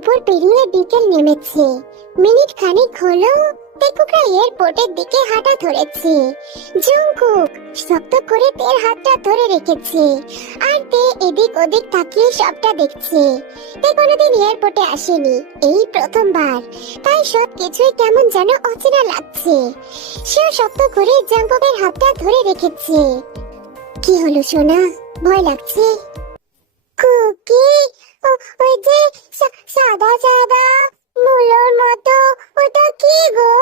দুপুর পেরিয়ে বিকেল নেমেছে। মিনিট খানিক হলো টেকুকা এয়ারপোর্টের দিকে হাঁটা ধরেছে। জঙ্কুক শক্ত করে তের হাতটা ধরে রেখেছে, আর তে এদিক ওদিক তাকিয়ে সবটা দেখছে। তে কোনোদিন এয়ারপোর্টে আসেনি, এই প্রথমবার, তাই সব কিছুই কেমন যেন অচেনা লাগছে। সেও শক্ত করে জঙ্কুকের হাতটা ধরে রেখেছে। কি হলো সোনা, ভয় লাগছে? কুকি, ওই যে সাদা সাদা মুলোর মতো, ওটা কি গো?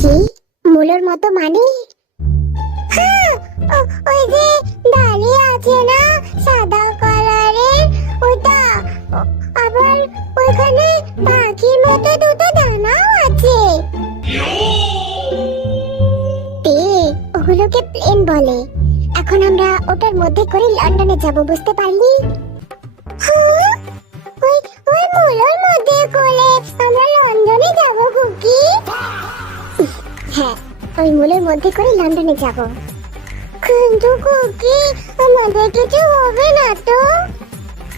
কি মুলোর মতো মানে? হ্যাঁ, ওই যে দাঁড়িয়ে আছে না সাদা কালারের, ওটা। আবার ওইখানে পাখির মতো দুটো দানাও আছে। ওগুলোকে প্লেন বলে। এখন আমরা ওটার মধ্যে করে লন্ডনে যাব, বুঝতে পারলি? ওই মুলোর মধ্যে করে আমরা লন্ডনে যাব কুকি? হ্যাঁ, ওই মুলোর মধ্যে করে লন্ডনে যাব। কিন্তু কুকি, আমাদের কিছু হবে না তো?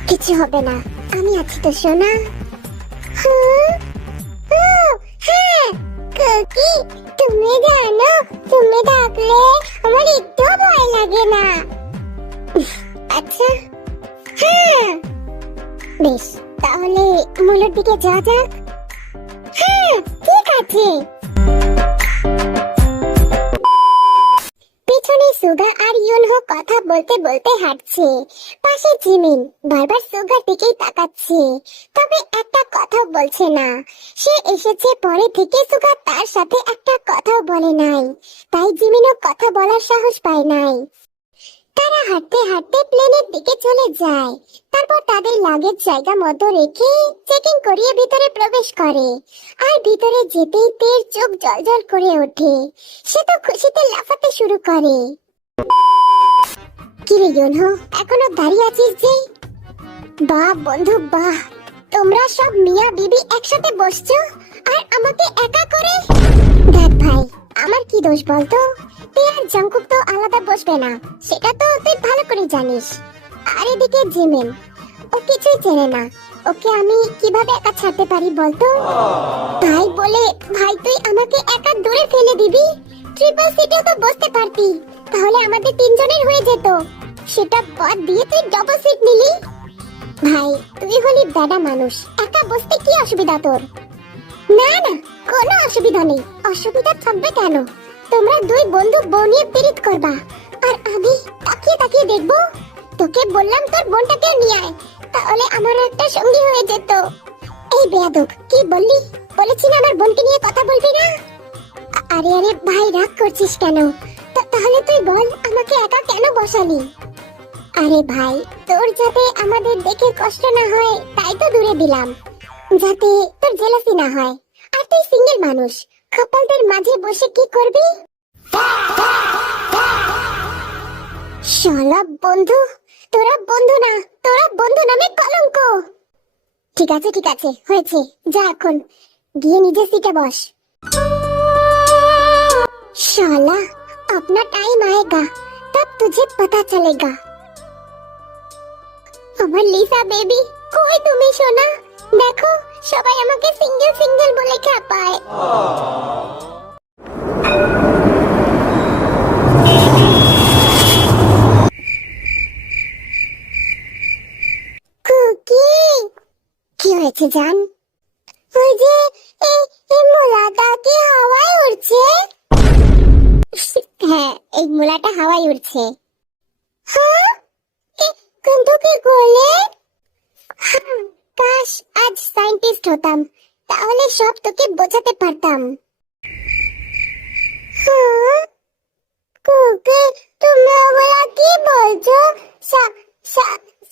কিছু হবে না, আমি আছি তো সোনা। হ্যাঁ কুকি, তুমি জানো, তুমি থাকলে আমার একটু ভয় লাগে না। আচ্ছা, হ্যাঁ বেশ, তাহলে মুলোর দিকে যাওয়া যাক। হ্যাঁ ঠিক আছে। পেছনে সুগা আর ইউনহো কথা বলতে বলতে হাঁটছে। পাশে জিমিন বারবার সুগার দিকেই তাকাচ্ছে, তবে একটা কথাও বলছে না। সে এসেছে পরে থেকে, সুগা তার সাথে একটা কথাও বলে নাই, তাই জিমিনও কথা বলার সাহস পায় নাই। তারা হাঁটতে হাঁটতে প্লেনের দিকে চলে যায়। তারপর তাদের লাগেজ জায়গা মতো রেখে চেকিং করিয়ে ভিতরে প্রবেশ করে। আর ভিতরে যেতেই তের চোখ জলজল করে ওঠে। সে তো খুশিতে লাফাতে শুরু করে। কিরে ইউনহো, এখনো দাঁড়িয়ে আছিস যে? বাহ বন্ধু বাহ, তোমরা সব মিয়া বিবি একসাথে বসছো আর আমাকে একা করে। দেখ ভাই, আমার কি দোষ বলতো? তে আর জঙ্কুক তো আলাদা বসবে না, সেটা তো তুই ভালো করে জানিস। আর এদিকে জিমিন, ও কিছুই চেনে না, ওকে আমি কিভাবে একা ছাড়তে পারি বলতো? তাই বলে ভাই তুই আমাকে একা দূরে ফেলে দিবি? ট্রিপল সিটেও তো বসতে পারতি, তাহলে আমাদের তিনজনের হয়ে যেত। সেটা বাদ দিয়ে তুই ডাবল সিট নিলি। ভাই তুই হলি দাদা মানুষ, একা বসতে কি অসুবিধা তোর? না না, কোনো অসুবিধা নেই। অসুবিধা থাকবে কেন? তোমরা দুই বন্ধু বউ নিয়ে পীড়িত করবা, আর আমি তাকিয়ে তাকিয়ে দেখবো। তোকে বললাম তোর বোনটাকে নিয়ে আয়, তাহলে আমার একটা সঙ্গী হয়ে যেত। এই বেয়াদব, কি বললি? বলেছি না আমার বোনকে নিয়ে কথা বলবি না। আরে আরে ভাই, রাগ করছিস কেন? তাহলে তুই বল, আমাকে একা কেন বসালি? আরে ভাই, তোর যাতে আমাদের দেখে কষ্ট না হয় তাই তো দূরে দিলাম, যাতে তোর জেলাসি না হয়। আর তুই সিঙ্গেল মানুষ, কাপলদের মাঝে বসে কি করবি? শালা বন্ধু, তোরা বন্ধু না, তোরা বন্ধু নামে কলঙ্ক। ঠিক আছে ঠিক আছে, হয়েছে, যা এখন গিয়ে নিজের সিটে বস। শালা, अपना टाइम आएगा तब तुझे पता चलेगा। আমার লিসা বেবি, কই তুমি সোনা? দেখো সবাই আমাকে সিঙ্গেল সিঙ্গেল বলে খেপায়। কুকি, কি হয়েছে জান? ওই যে এই মুলাটা কি হাওয়ায় উড়ছে? হ্যাঁ, এই মুলাটা হাওয়ায় উড়ছে। হ্যাঁ, কিন্তু কি করে? কাশ আজ সায়েন্টিস্ট হতাম, তাহলে সব তোকে বোঝাতে পারতাম। হ্যাঁ, কুকি, তুমি ওগুলা কি বলছো?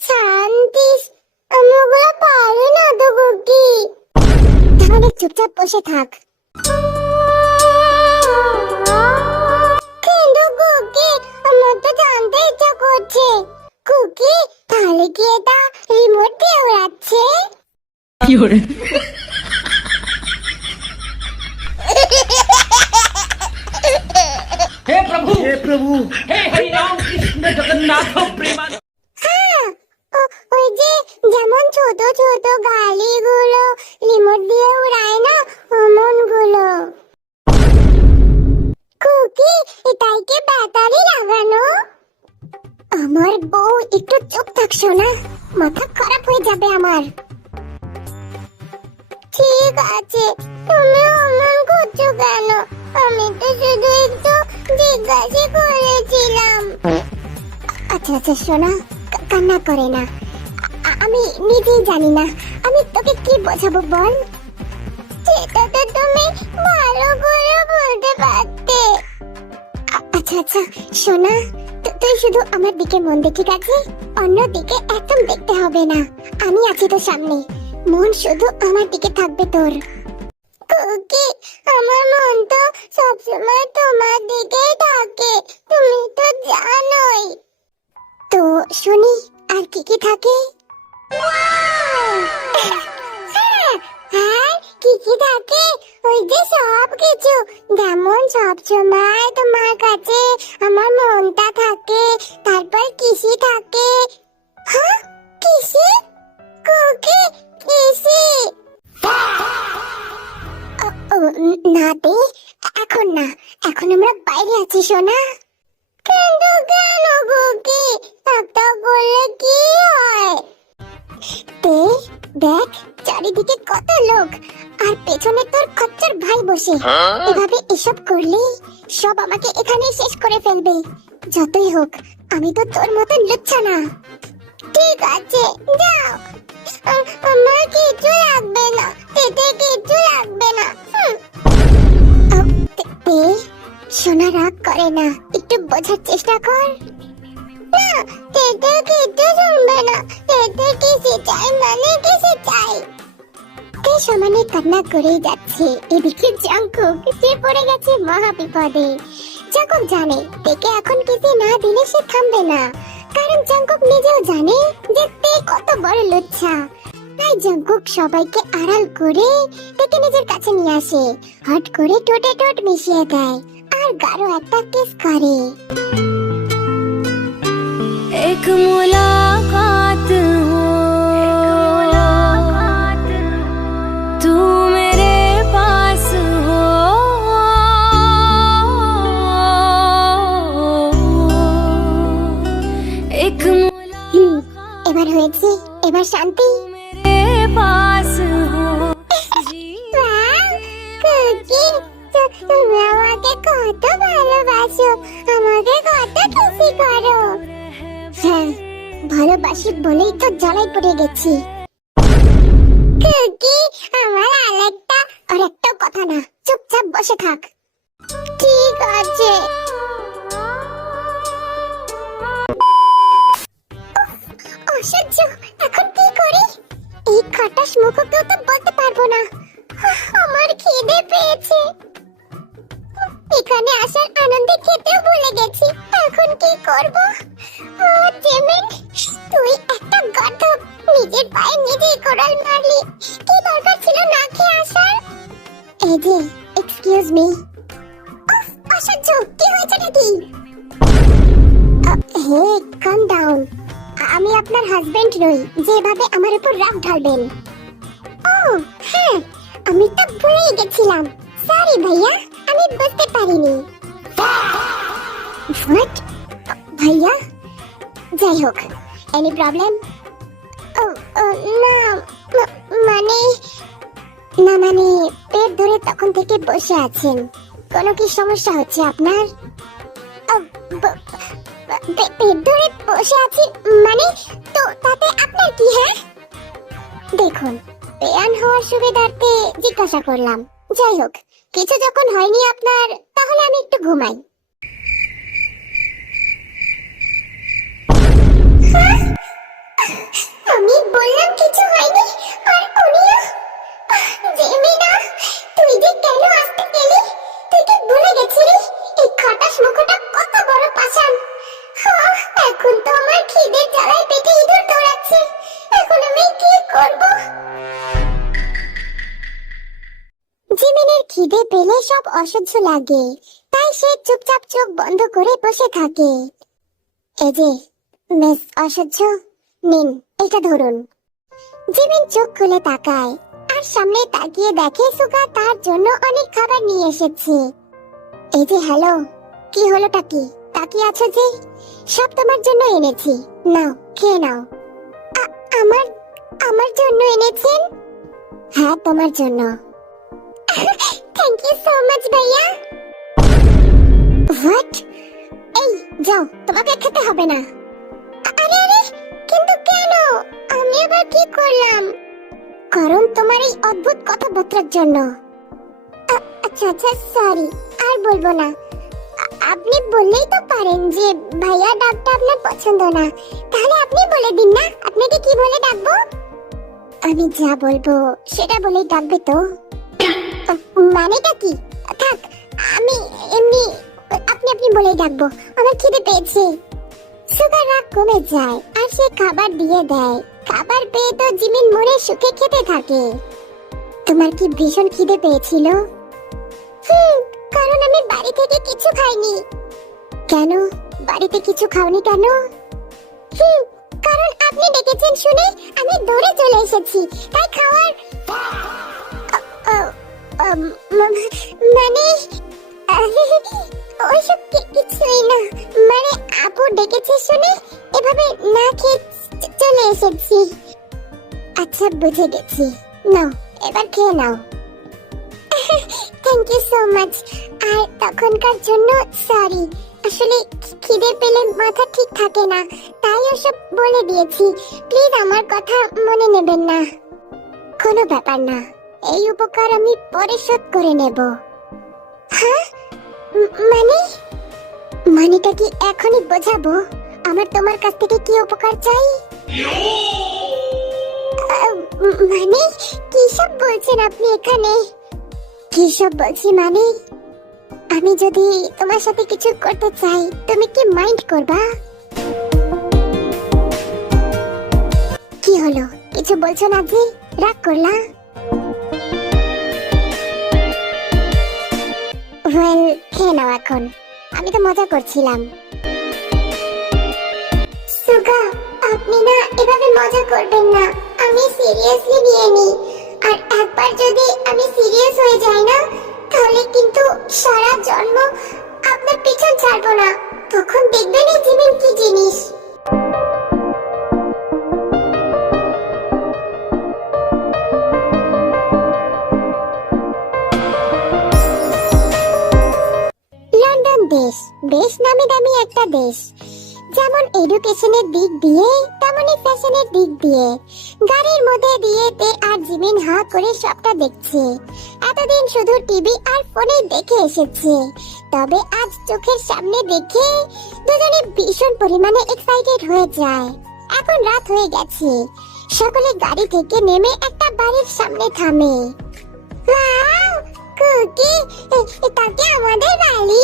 সায়েন্টিস্ট, আমি ওগুলা পারি না তো কুকি। তাহলে চুপচাপ বসে থাক। কিন্তু কুকি, আমার তো জানতে ইচ্ছা করছে। কুকি, তাহলে কি এটা রিমোট দিয়ে উড়াচ্ছে? কি করে? हे प्रभु हे हरि राम कृष्ण जगन्नाथ प्रेमानंद। হ্যাঁ, ওই যে যেমন ছোট ছোট গাড়ি আমার বউ একটু চুপ থাকছো না, মাথা খারাপ হয়ে যাবে আমার। ঠিক আছে, তুমি অমন করছো কেন? আমি তো শুধু একটু জিজ্ঞাসা করেছিলাম। আচ্ছা আচ্ছা সোনা, কান্না করে না। আমি নিজেই জানি না আমি তোকে কি বোঝাবো বল। সেটা তো তুমি ভালো করে বলতে পারতে। আচ্ছা আচ্ছা সোনা, তুই শুধু আমার দিকে মন দে, ঠিক আছে? অন্য দিকে একদম দেখতে হবে না। আমি আছি তো সামনে, মন শুধু আমার দিকে থাকবে তোর। কুকি, আমার মন তো সবসময় তোমার দিকেই থাকে, তুমি তো জানোই। তো শুনি আর কি কি থাকে? আর কি কি থাকে? ওই যে সব কিছু, যেমন সব সময় তোমার কাছে আমার মনটা থাকে, তারপর কিসি থাকে। হ্যাঁ, কিসি? কুকি, কিসি? না দে, এখন না, এখন আমরা বাইরে আছি সোনা। কিন্তু কেন কুকি? একটা বললে কি হয়? দেখ চারিদিকে কত লোক, আর পেছনে তোর খচ্চর ভাই বসে। এভাবে এসব করলে সব আমাকে এখানে শেষ করে ফেলবে। যতই হোক আমি তো তোর মতন লুচ্ছা না। ঠিক আছে, যাও। আমার কিছু লাগবে না, তেতে কিছু লাগবে না। সোনা রাগ করে না, একটু বোঝার চেষ্টা কর। না, তেতে কিছু শুনবে না। তেতে কিসে চাই মানে কিসে চাই। তে সমানে কান্না করেই যাচ্ছে। এদিকে জাঙ্কুক, সে পড়ে গেছে মহা বিপদে। জাঙ্কুক জানে তেকে এখন কিসে না দিলে সে থামবে না, কারণ জাঙ্কুক নিজেও জানে যে তে কত বড় লুচ্ছা। তাই জাঙ্কুক সবাইকে আড়াল করে তেকে নিজের কাছে নিয়ে আসে, হট করে ঠোঁটে ঠোঁট মিশিয়ে দেয় আর গাঢ় একটা কিস করে। एक मुलाकात हो, तू मेरे पास हो, एक এবার হয়েছে, এবার শান্তি। मेरे पास हो। কুকি, তুমি আমাকে কত ভালোবাসো, আমাকে কত খুশি করো। হ্যাঁ, ভালোবাসি বলেই তো জ্বালাই পড়ে গেছি। কুকি, আমার আরেকটা কথা না, চুপচাপ বসে থাক। ঠিক আছে। অসহ্য, এখন কি করি? এই খাটাস মুখকেও তো বলতে পারবো না আমার খিদে পেয়েছে। এখানে আসার আনন্দে খেতেও ভুলে গেছি, এখন কি করব? ও জেমিন, তুই একটা গাধা, নিজের পায়ে নিজেই কোড়াল মারলি। কি দরকার ছিল না খেয়ে আসার? এই যে, এক্সকিউজ মি। অসহ্য, কি হয়েছে নাকি? হে, কাম ডাউন। আমি আপনার হাজবেন্ড নই, যেভাবে আমার উপর রাগ ঢালবেন। ও হ্যাঁ, আমি তো ভুলেই গেছিলাম। সরি ভাইয়া, আমি বুঝতে পারিনি। হোয়াট? ভাইয়া? যাই হোক, এনি প্রবলেম? ও না, মানে পেট ধরে তখন থেকে বসে আছেন, কোনো কি সমস্যা হচ্ছে আপনার? পেট ধরে বসে আছি মানে? তো তাতে আপনার কি? হ্যাঁ দেখুন, পেয়ান হওয়ার সুবিধার্থে জিজ্ঞাসা করলাম। যাই হোক, কিছু যখন হয়নি আপনার, তাহলে আমি একটু ঘুমাই। আমি বললাম কিছু হয়নি, আর উনিও। জেমিনা, তুই যে কেন আসতে গেলি? তুই কি ভুলে গেছিলি এই খাটাস মুখটা কত বড় পাষাণ? এখন তো আমার খিদের জ্বালায় পেটে ইঁদুর দৌড়াচ্ছে। এখন আমি কি করব? জিমিনের খিদে পেলে সব অসহ্য লাগে, তাই সে চুপচাপ চোখ বন্ধ করে বসে থাকে। এই যে মিস অসহ্য, নিন এটা ধরুন। জিমিন চোখ খুলে তাকায়, আর সামনে তাকিয়ে দেখে সুগা তার জন্য অনেক খাবার নিয়ে এসেছে। এই যে হ্যালো, কি হলোটা কি? তাকিয়ে আছো যে? সব তোমার জন্য এনেছি, নাও খেয়ে নাও। আমার আমার জন্য এনেছেন? হ্যাঁ, তোমার জন্য। থ্যাংক ইউ সো মাচ ভাইয়া। হোয়াট? এই যাও, তোমাকে খেতে হবে না। আরে আরে, কিন্তু কেন? আমি আবার কি করলাম? কারণ তোমার এই অদ্ভুত কথাবার্তার জন্য। আচ্ছা আচ্ছা, সরি, আর বলবো না। আপনি বললেই তো পারেন যে ভাইয়া ডাকটা আপনার পছন্দ না। তাহলে আপনি বলে দিন না, আপনাকে কি বলে ডাকবো? আমি যা বলবো সেটা বলেই ডাকবে তো? মানেটা কি? থাক, আমি এমনি আপনি আপনি বলেই ডাকবো। আমার খিদে পেয়েছে। সুগার রাগ কমে যায় আর সে খাবার দিয়ে দেয়। খাবার পেয়ে তো জিমিন মনে সুখে খেতে থাকে। তোমার কি ভীষণ খিদে পেয়েছিল? কারণ আমি বাড়ি থেকে কিছু খাইনি। কেন বাড়িতে কিছু খাওনি কেন? কারণ আপনি ডেকেছেন শুনে আমি দৌড়ে চলে এসেছি, তাই খাওয়ার মানে ওইসব কিছুই না। মানে আপু ডেকেছে শুনে এভাবে না খেয়ে চলে এসেছি। আচ্ছা, বুঝে গেছি। নাও, এবার খেয়ে নাও। Thank you so much. আর তখনকার জন্য সরি। আসলে খিদে পেলে মাথা ঠিক থাকে না, তাই ওসব বলে দিয়েছি। প্লিজ আমার কথা মনে নেবেন না। কোনো ব্যাপার না, এই উপকার আমি পরে শোধ করে নেব। হ্যাঁ, মানে মানেটা কি এখনই বোঝাবো? আমার তোমার কাছ থেকে কি উপকার চাই? মানে কি সব বলছেন আপনি এখানে? কি সব বলছি মানে, আমি যদি তোমার সাথে কিছু করতে চাই, তুমি কি মাইন্ড করবা? কি হলো, কিছু বলছো না যে? রাগ করলা? ওয়েল, খেয়ে নাও এখন। আমি তো মজা করছিলাম। সুগা, আপনি না এভাবে মজা করবেন না। আমি সিরিয়াসলি নিয়ে নি। আর একবার যদি আমি সিরিয়াস হয়ে যাই না, তাহলে কিন্তু সারা জন্ম আপনার পিছন ছাড়বো না। তখন দেখবেন এই জীবন কি জিনিস। লন্ডন দেশ বেশ নামি দামি একটা দেশ। যেমন এডুকেশনের দিক দিয়ে, তেমনি ফ্যাশনের দিক দিয়ে। গাড়ির মধ্যে দিয়ে তে আর জিমিন হা করে সবটা দেখছে। এতদিন শুধু টিভি আর ফোনে দেখে এসেছে, তবে আজ চোখের সামনে দেখে দুজনে ভীষণ পরিমাণে এক্সাইটেড হয়ে যায়। এখন রাত হয়ে গেছে। সকলে গাড়ি থেকে নেমে একটা বাড়ির সামনে থামে। ওয়াও, কুকি, এটা কি আমাদের বাড়ি?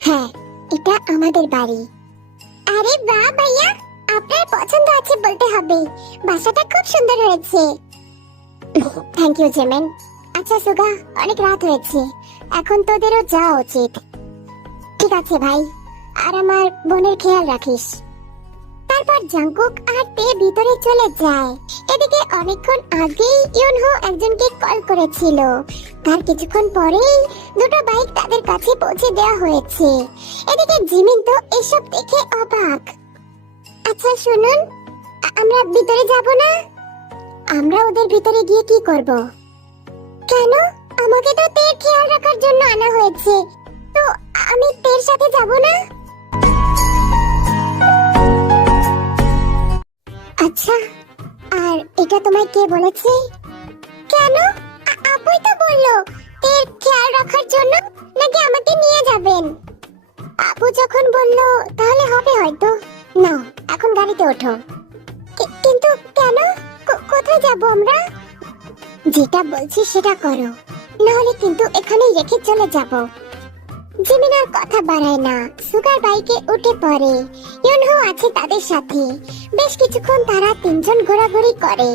হ্যাঁ, এটা আমাদের বাড়ি। আরে বাহ ভাইয়া, আপনার পছন্দ আছে বলতে হবে। বাসাটা খুব সুন্দর হয়েছে। Thank you Jimin. আচ্ছা সুগা, অনেক রাত হয়েছে, এখন তোদেরও যাওয়া উচিত। ঠিক আছে ভাই, আর আমার বোনের খেয়াল রাখিস। তারপর জাংকুক আর তে ভিতরে চলে যায়। এদিকে অনেকক্ষণ আগেই ইউনহো একজনকে কল করেছিল। তার কিছুক্ষণ পরেই দুটো বাইক তাদের কাছে পৌঁছে দেওয়া হয়েছে। এদিকে জিমিন তো এসব দেখে অবাক। আচ্ছা শুনুন, আমরা ভিতরে যাব না? আমরা ওদের ভিতরে গিয়ে কি করব? কেন? আমাকে তো তের খেয়াল রাখার জন্য আনা হয়েছে, তো আমি তের সাথে যাব না? আচ্ছা, আর এটা তোমায় কে বলেছে? কেন? আপুই তো বললো তের খেয়াল রাখার জন্য, নাকি আমাকে নিয়ে যাবেন? আপু যখন বললো তাহলে হবে হয়তো। নাও, এখন গাড়িতে ওঠো। কিন্তু কেন? কোথায় যাব আমরা? যেটা বলছি সেটা করো, নাহলে কিন্তু এখানেই রেখে চলে যাব। জিমিন আর কথা বাড়ায় না, সুগার বাইকে উঠে পড়ে। ইউনহো আছে তাদের সাথে। বেশ কিছুক্ষণ তারা তিনজন ঘোরাঘুরি করে।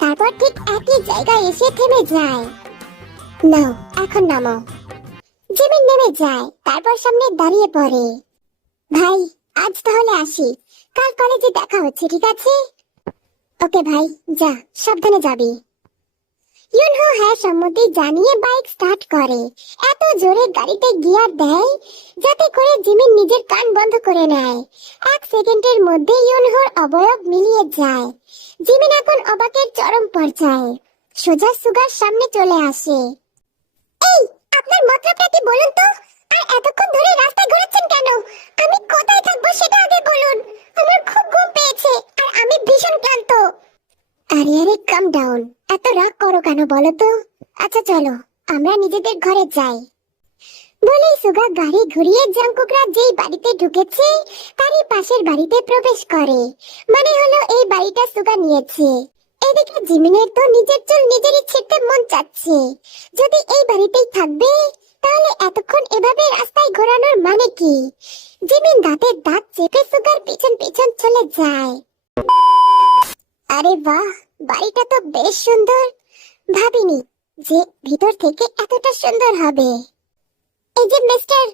তারপর ঠিক একই জায়গায় এসে থেমে যায়। নাও, এখন নামো। জিমিন নেমে যায়, তারপর সামনে দাঁড়িয়ে পড়ে। ভাই, আজ তাহলে আসি, কাল কলেজে দেখা হচ্ছে, ঠিক আছে? ওকে ভাই, যা, সাবধানে যাবি। ইউনহো হ্যাঁ সম্মতি জানিয়ে বাইক স্টার্ট করে। এত জোরে গাড়িতে গিয়ার দেয় যাতে করে জিমিন নিজের কান বন্ধ করে নেয়। 1 সেকেন্ডের মধ্যে ইউনহোর অবয়ব মিলিয়ে যায়। জিমিন এখন অবাকের চরম পর্যায়ে। সোজা সুগার সামনে চলে আসে। এই আপনার মতলবটা কি বলুন তো? আর এতক্ষণ ধরে রাস্তায় ঘোরাচ্ছেন কেন? আমি কোথায় থাকবো সেটা আগে বলুন। আমার খুব ঘুম পেয়েছে আর আমি ভীষণ ক্লান্ত। আরে আরে কাম ডাউন, এত রাগ করো কেন বলো তো? আচ্ছা চলো আমরা নিজেদের ঘরে যাই। বলেই সুগা গাড়ি ঘুরিয়ে জাংকুকরা যেই বাড়িতে ঢুকেছে তারই পাশের বাড়িতে প্রবেশ করে। মানে হলো এই বাড়িটা সুগা নিয়েছে। এদিকে জিমিনের তো নিজের চুল নিজেরই ছিঁড়তে মন চাচ্ছে। যদি এই বাড়িতেই থাকবে তাহলে এতক্ষণ এভাবে রাস্তায় ঘোরানোর মানে কি? জিমিন দাঁতের দাঁত চেপে সুগার পিছন পিছন চলে যায়। আরে বাহ, বাড়িটা তো বেশ সুন্দর। ভাবিনি যে ভিতর থেকে এতটা সুন্দর হবে। এই যে মিস্টার,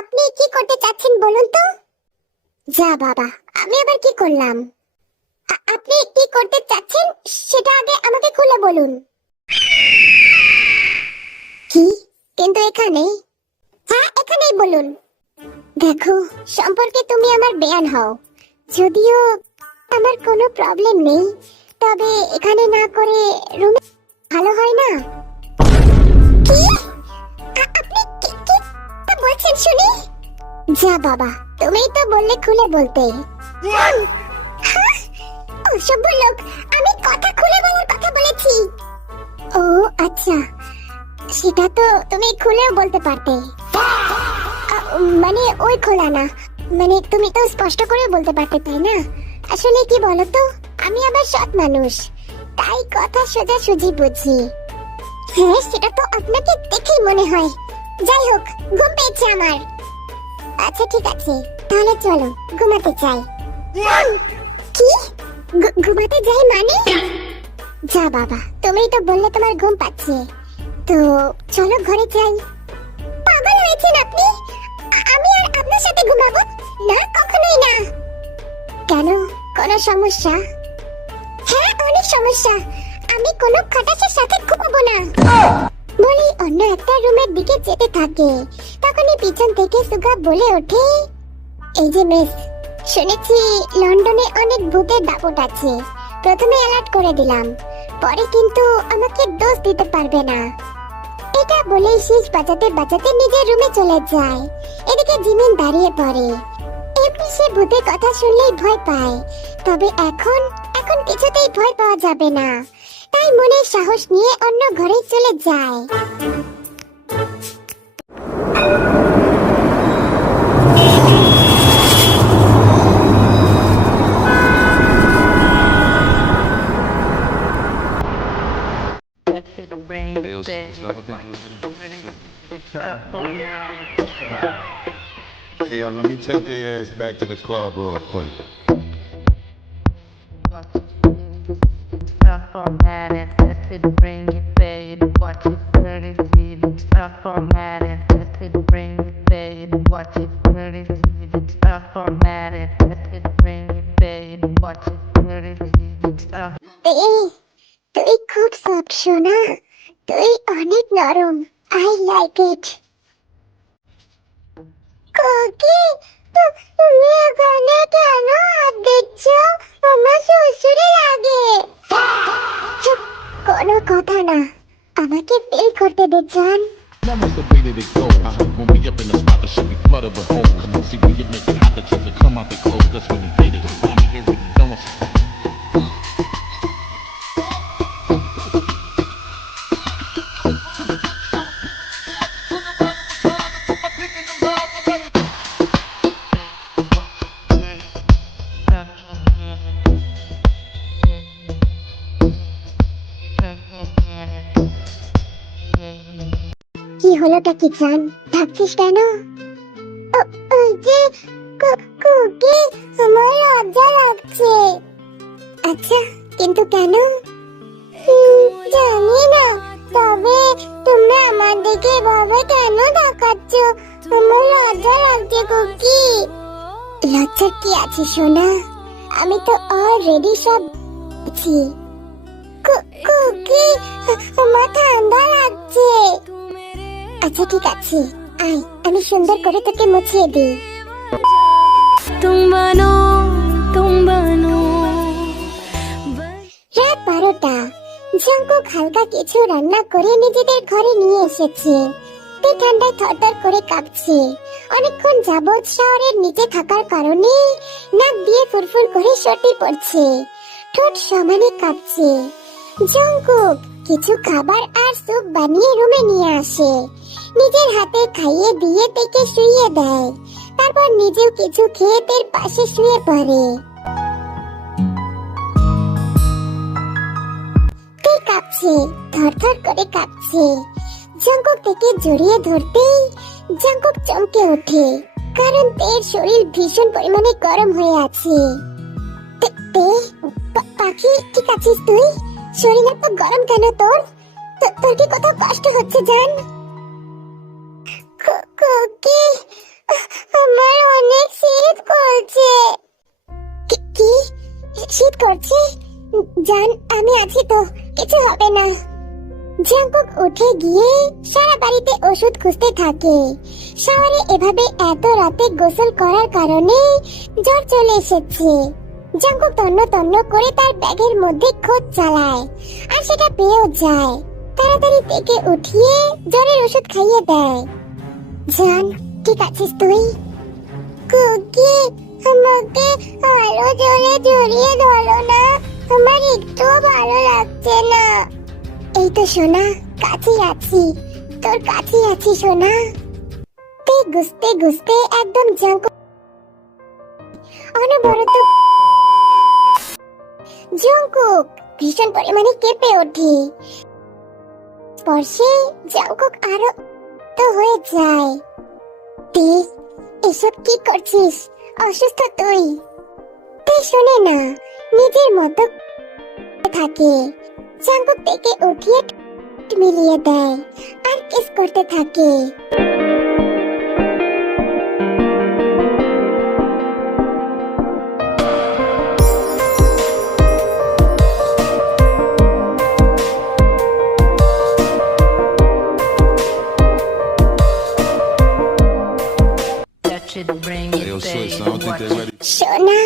আপনি কি করতে চাচ্ছেন বলুন তো? যা বাবা, আমি আবার কি করলাম? আপনি কি করতে চাচ্ছেন সেটা আগে আমাকে খুলে বলুন। কি? কিন্তু এখানে? হ্যাঁ এখানেই বলুন। দেখো, সম্পর্কে তুমি আমার বেয়ান হও। যদিও আমার কোনো প্রবলেম নেই, তবে এখানে না করে রুমে ভালো হয় না? কি? আপনি কি বলছেন শুনি? যা বাবা, তুমিই তো বললে খুলে বলতে। হ্যাঁ? অসভ্য লোক, আমি কথা খুলে বলার কথা বলেছি। ও আচ্ছা, সেটা তো তুমি খুলেও বলতে পারতে। মানে ওই খোলা না, মানে তুমি তো স্পষ্ট করে বলতে পারতে তাই না? আসলে কি বলতো, আমি আবার সৎ মানুষ, তাই কথা সোজাসুজি বুঝি। হ্যাঁ সেটা তো আপনাকে দেখেই মনে হয়। যাই হোক, ঘুম পেয়েছে আমার। আচ্ছা ঠিক আছে, তাহলে চলো ঘুমাতে চাই। কি? ঘুমাতে যাই মানে? যা বাবা, তুমি তো বললে তোমার ঘুম পাচ্ছে, তো চলো ঘরে যাই। পাগল হয়েছেন আপনি? আমি আর আপনার সাথে ঘুমাবো না, কখনোই না। কেন, কোনো সমস্যা? হ্যাঁ অনেক সমস্যা, আমি কোনো খাটাসের সাথে ঘুমাবো না। বলেই অন্য একটা রুমের দিকে যেতে থাকে। তখনই পিছন থেকে সুগা বলে ওঠে, এই যে মিস, শুনেছি লন্ডনে অনেক ভূতের দাপট আছে। প্রথমে অ্যালার্ট করে দিলাম, পরে কিন্তু আমাকে দোষ দিতে পারবে না। এটা বলেই শীষ বাজাতে বাজাতে নিজের রুমে চলে যায়। এদিকে জিমিন দাঁড়িয়ে পড়ে। এমনি সে ভূতের কথা শুনলেই ভয় পায়, তবে এখন কিছুতেই ভয় পাওয়া যাবে না। তাই মনে সাহস নিয়ে অন্য ঘরে চলে যায়। Hey, let me take their ass back to the club real quick. তুই খুব সফট সোনা, তুই অনেক নরম। I like it. কাকি, তুমি এখানে কেন হাত দিচ্ছ? আমার শ্বশুরে লাগে। চুপ, কোনো কথা না, আমাকে ফিল করতে দে জান। Never the way that it go. When we up in the spot, the shit be flooded with holes. Come on, see when you make it hot, the chicks come out the clothes. That's when you hate it. I'm here with you, don't কি হলোটা কি জান, ভাবছিস কেন? ওই যে cookie, আমার লজ্জা লাগছে। আচ্ছা, কিন্তু কেন? জানি না, তবে তোমরা আমার দিকে ভাবে কেন তাকাচ্ছ? আমার লজ্জা লাগছে কুকি। লজ্জার কি আছে সোনা, আমি তো অলরেডি সব বুঝি। কুকি, আমার ঠান্ডা লাগছে। আচ্ছা ঠিক আছে, আয় আমি সুন্দর করে তোকে মুছিয়ে দিই। तुम बनो রাত 12টা। জঙ্কুক হালকা কিছু রান্না করে নিজেদের ঘরে নিয়ে এসেছে। তে ঠান্ডায় থরথর করে কাঁপছে। অনেকক্ষণ যাবৎ শাওয়ারের নিচে থাকার কারণে নাক দিয়ে ফুরফুর করে সর্দি পড়ছে, ঠোঁট সমানে কাঁপছে। জঙ্কুক কিছু খাবার আর স্যুপ বানিয়ে রুমে নিয়ে আসে, নিজের হাতে খাইয়ে দিয়ে তেকে শুইয়ে দেয়। তারপর নিজেও কিছু খেয়ে তের পাশে শুয়ে পড়ে। তে কাঁপছে, থরথর করে কাঁপছে। জঙ্কুক থেকে জড়িয়ে ধরতেই জঙ্কুক চমকে ওঠে, কারণ তের শরীর ভীষণ পরিমাণে গরম হয়ে আছে। পাখি ঠিক আছিস তুই? শরীর এত গরম কেন তোর? তোর কি কোথাও কষ্ট হচ্ছে জান? কুকি, আমার অনেক শীত করছে। কি শীত করছে? জান আমি আছি তো, কিছু হবে না। জঙ্কুক উঠে গিয়ে সারা বাড়িতে ওষুধ খুঁজতে থাকে। শাওয়ারে এভাবে এত রাতে গোসল করার কারণে জ্বর চলে এসেছে। জঙ্কুক তন্ন তন্ন করে তার ব্যাগের মধ্যে খোঁজ চালায়, আর সেটা পেয়েও যায়। তাড়াতাড়ি থেকে উঠিয়ে জ্বরের ওষুধ খাইয়ে দেয়। জান ঠিক আছিস তুই? কুকি, আমাকে আরো জোরে জড়িয়ে ধরো না, আমার একটু ভালো লাগছে না। এই তো সোনা, কাছে আছি, তোর কাছে আছি সোনা। তে গুছতে গুছতে একদম জঙ্কুক অনবরত। জঙ্কুক ভীষণ পরিমাণে কেঁপে ওঠে। স্পর্শে জঙ্কুক আরো তো হয়ে যায়। তে এসব কি করছিস? অসুস্থ তুই? তে শোনে না, নিজের মতো থাকে। জঙ্কুক থেকে উঠিয়ে মিলিয়ে দেয় আর কিস করতে থাকে। Yo, sis, I don't think they're ready. সোনা,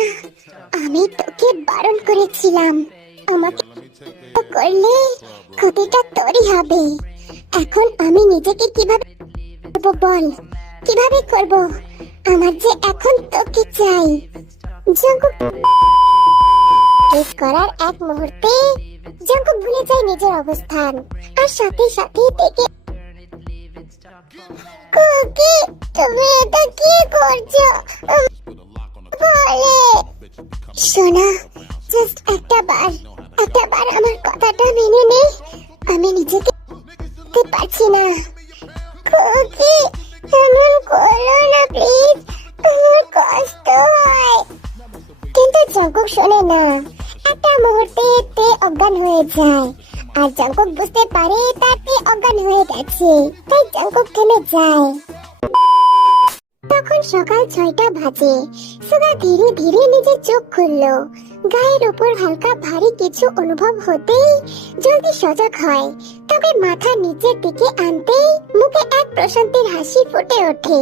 আমি তোকে বারণ করেছিলাম, আমাকে করলে ক্ষতিটা তোরই হবে। এখন আমি নিজেকে কিভাবে করবো বল? কিভাবে করব? আমার যে এখন তোকে চাই। জঙ্কুক কিস করার এক মুহূর্তে জঙ্কুক ভুলে যায় নিজের অবস্থান, আর সাথে সাথে থেকে কুকি, তুমি এটা কি করছো? বলে সোনা, জাস্ট একটা বার আমার কথাটা মেনে নে। আমি নিজেকে পারছি না। কুকি, এমন করো না প্লিজ, আমার কষ্ট হয়। কিন্তু জঙ্কুক শোনে না। একটা মুহূর্তে তে অজ্ঞান হয়ে যায়, আর জঙ্কুক বুঝতে পারে তার তে অজ্ঞান হয়ে গেছে। তাই জঙ্কুক থেমে যায়। তখন সকাল 6টা বাজে। সুগা ধীরে ধীরে নিজের চোখ খুললো। গায়ের উপর হালকা ভারী কিছু অনুভব হতেই জলদি সজাগ হয়। তবে মাথা নিচের দিকে আনতেই মুখে এক প্রশান্তির হাসি ফুটে ওঠে।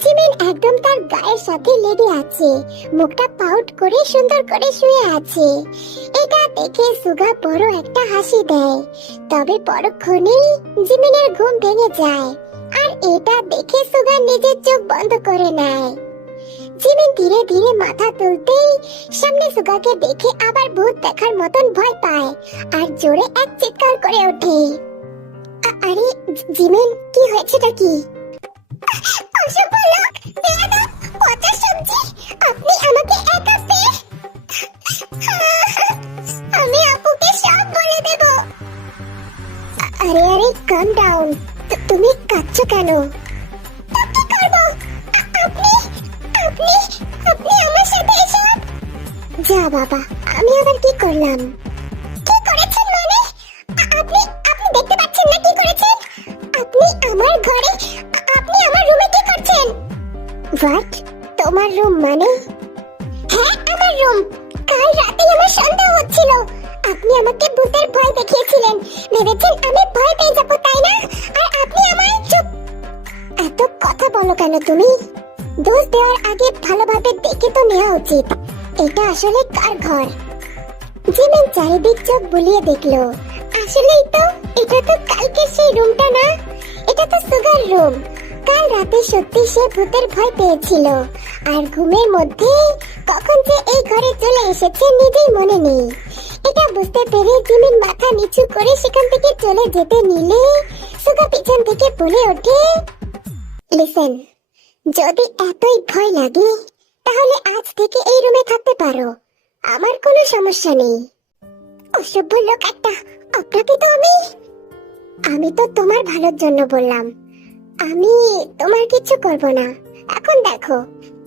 জিমিন একদম তার গায়ের সাথে লেগে আছে, মুখটা পাউট করে সুন্দর করে শুয়ে আছে। এটা দেখে সুগা বড় একটা হাসি দেয়। তবে পরক্ষণেই জিমিনের ঘুম ভেঙে যায়, আর এটা দেখে সুগা নিজের চোখ বন্ধ করে নেয়। জিমিন ধীরে ধীরে মাথা তুলতেই সামনে সুগাকে দেখে আবার ভূত দেখার মতন ভয় পায়, আর জোরে এক চিৎকার করে ওঠে। আরে জিমিন, কি হয়েছেটা কি? আপনি আমাকে একা পেয়ে? আমি আপুকে সব বলে দেব। আরে আরে কাম ডাউন, তুমি কাঁদছো কেন? কি করব? আপনি আপনি আপনি আমার সাথে এসব? যা বাবা, আমি আবার কি করলাম? কি করেছেন মানে? আপনি আপনি দেখতে পাচ্ছেন না কি করেছেন? আপনি আমার ঘরে, আপনি আমার রুমে কি করছেন? হোয়াট? তোমার রুম মানে? হ্যাঁ, আমার রুম। কাল রাতে আমার সন্দেহ হচ্ছিল আপনি আমাকে ভূতের ভয় দেখিয়েছিলেন, ভেবেছেন আমি ভয় পেয়ে যাবো তাই না? আর আপনি আমায় চুপ। এত কথা বলো কেন তুমি? দোষ দেওয়ার আগে ভালোভাবে দেখে তো নেওয়া উচিত এটা আসলে কার ঘর। জিমিন চারিদিক চোখ বুলিয়ে দেখলো। আসলেই তো, এটা তো কালকে সেই রুমটা না, এটা তো সুগার রুম। কাল রাতে সত্যি সে ভূতের ভয় পেয়েছিল, আর ঘুমের মধ্যে কখন যে এই ঘরে চলে এসেছে নিজেই মনে নেই। এটা বুঝতে পেরে জিমিন মাথা নিচু করে সেখান থেকে চলে যেতে নিলে সুগা পিছন থেকে বলে ওঠে, লিসেন, যদি এতই ভয় লাগে তাহলে আজ থেকে এই রুমে থাকতে পারো, আমার কোনো সমস্যা নেই। অসভ্য লোক একটা, আপনাকে তো আমি তো তোমার ভালোর জন্য বললাম, আমি তোমার কিছু করব না। এখন দেখো,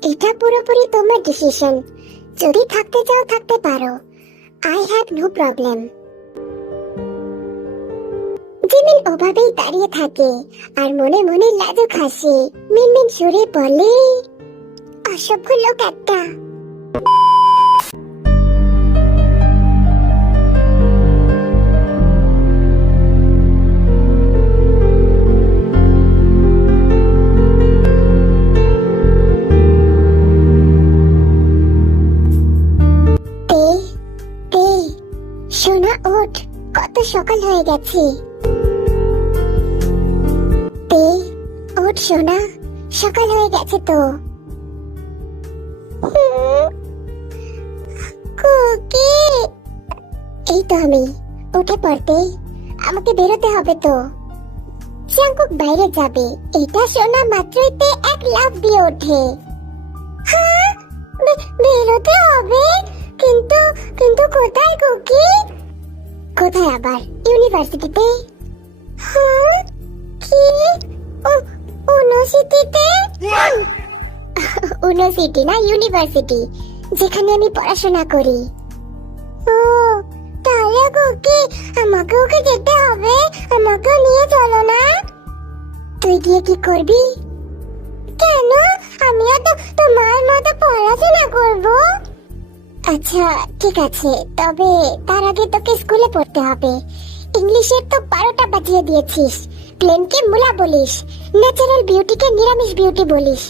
এটা পুরোপুরি তোমার ডিসিশন, যদি থাকতে চাও থাকতে পারো, I have no problem. Jimin ওভাবেই দাঁড়িয়ে থাকে আর মনে মনে লাজুক হাসে, মিনমিন সুরে বলে, অসভ্য লোক একটা। সোনা ওঠ, কত সকাল হয়ে গেছে। ওঠ সোনা, সকাল হয়ে গেছে তো। কুকি, এই তো আমি, উঠে পড়তে, আমাকে বেরোতে হবে তো। জাংকুক বাইরে যাবে এটা শোনা মাত্রই তে এক লাফ দিয়ে ওঠে। হ্যাঁ, বেরোতে হবে, কিন্তু কিন্তু কোথায় কুকি? কোথায় আবার? ইউনিভার্সিটিতে। হ্যাঁ, কি? ইউনিভার্সিটিতে? ইউনিভার্সিটি না, ইউনিভার্সিটি, যেখানে আমি পড়াশোনা করি। ও, তাহলে কুকি আমাকে ওকে যেতে হবে, আমাকেও নিয়ে চলো না। তুই গিয়ে কি করবি? কেন? আমিও তো তোমার মতো পড়াশোনা করবো। আচ্ছা ঠিক আছে, তবে তার আগে তোকে স্কুলে পড়তে হবে। ইংলিশের তো 12টা বাজিয়ে দিয়েছিস। প্লেনকে মুলা বলিস, ন্যাচারাল বিউটিকে নিরামিষ বিউটি বলিস,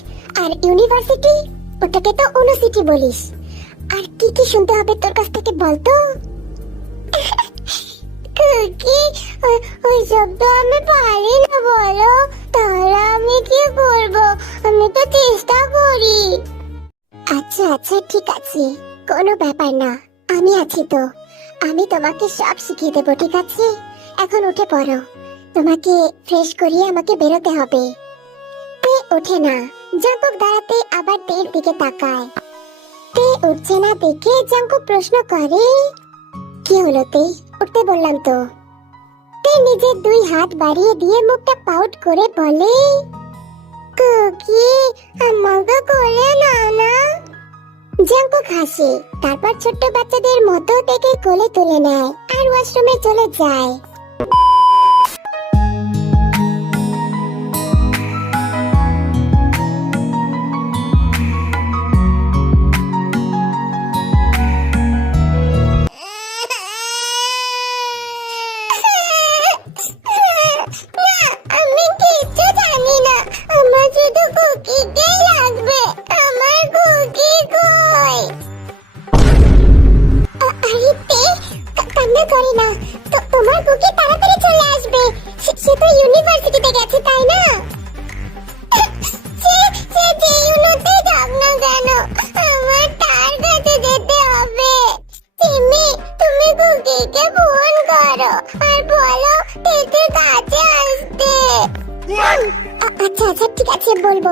আর ইউনিভার্সিটি ওটাকে তো ইউনিভার্সিটি বলিস। আর কি কি শুনতে হবে তোর কাছ থেকে বলতো? কি ওই শব্দ আমি পারি না বলো, তাহলে আমি কি করব? আমি তো চেষ্টা করি। আচ্ছা আচ্ছা ঠিক আছে, কোনো ব্যাপার না, আমি আছি তো, আমি তোমাকে সব শিখিয়ে দেবো, ঠিক আছে? এখন উঠে পড়ো, তোমাকে ফ্রেশ করিয়ে আমাকে বেরোতে হবে। তে ওঠে না, জাংকুক দাঁড়াতে আবার তের দিকে তাকায়। তে উঠছে না দেখে জাংকুক প্রশ্ন করে, কি হলো তে? উঠতে বললাম তো। তে নিজের 2 হাত বাড়িয়ে দিয়ে মুখটা পাউট করে বলে, কুকি আমাকে কোলে নাও না। জাংকুক হাসে, তারপর ছোট্ট বাচ্চাদের মতো থেকে কোলে তুলে নেয় আর ওয়াশরুমে চলে যায়। আমি কিচ্ছু জানি না, আমার শুধু কুকিকেই লাগবে, আমার কুকি কই? আরে তে, কান্না করে না তো, তোমার কুকি তাড়াতাড়ি চলে আসবে। সে তো ইউনিভার্সিটিতে গেছে তাই না? সে যে ইউনিতে যাক না কেন, আমার তার কাছে যেতে হবে। সিমি, তুমি কুকিকে ফোন করো আর বলো তেতে কাছে আসতে। আচ্ছা আচ্ছা ঠিক আছে, বলবো।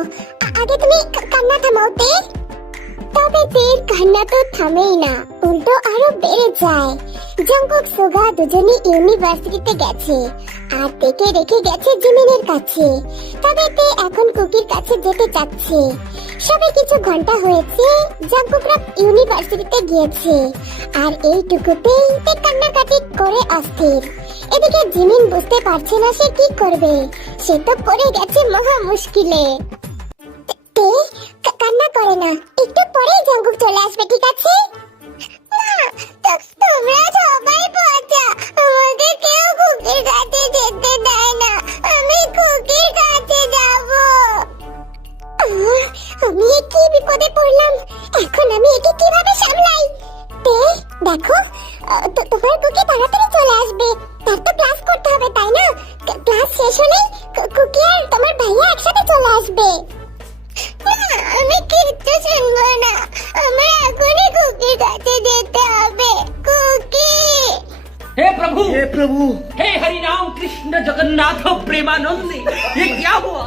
আগে তুমি কান্না থামাও তে। তবে তের কান্না তো থামেই না, উল্টো আরো বেড়ে যায়। জাংকুক সুগা দুজনই ইউনিভার্সিটিতে গেছে আর তেকে রেখে গেছে জিমিনের কাছে। তবে তে এখন কুকির কাছে যেতে চাচ্ছে। সবে কিছু ঘন্টা হয়েছে জাংকুকরা ইউনিভার্সিটিতে গিয়েছে, আর এইটুকুতেই তে কান্নাকাটি করে অস্থির। এদিকে জিমিন বুঝতে পারছে না সে কি করবে, সে তো পড়ে গেছে মহা মুশকিলে। তে কান্না করে না, একটু পরেই জাংকুক চলে আসবে, ঠিক আছে? না তোমরা সবাই পচা, আমাকে কেউ কুকির কাছে যেতে দেয় না, আমি কুকির কাছে যাব। আমি এ কি বিপদে পড়লাম, এখন আমি একে কিভাবে সামলাই? দেখো, তোমার কুকি তাড়াতাড়ি চলে আসবে, তার তো ক্লাস করতে হবে তাই না? ক্লাস শেষ হলেই কুকি আর তোমার ভাইয়া একসাথে চলে আসবে। আমি কিচ্ছু শুনবো না, আমার এখনই কুকির কাছে যেতে হবে। কুকি, हे प्रभु हे हरि राम कृष्ण जगन्नाथ प्रेमानंद ये क्या हुआ?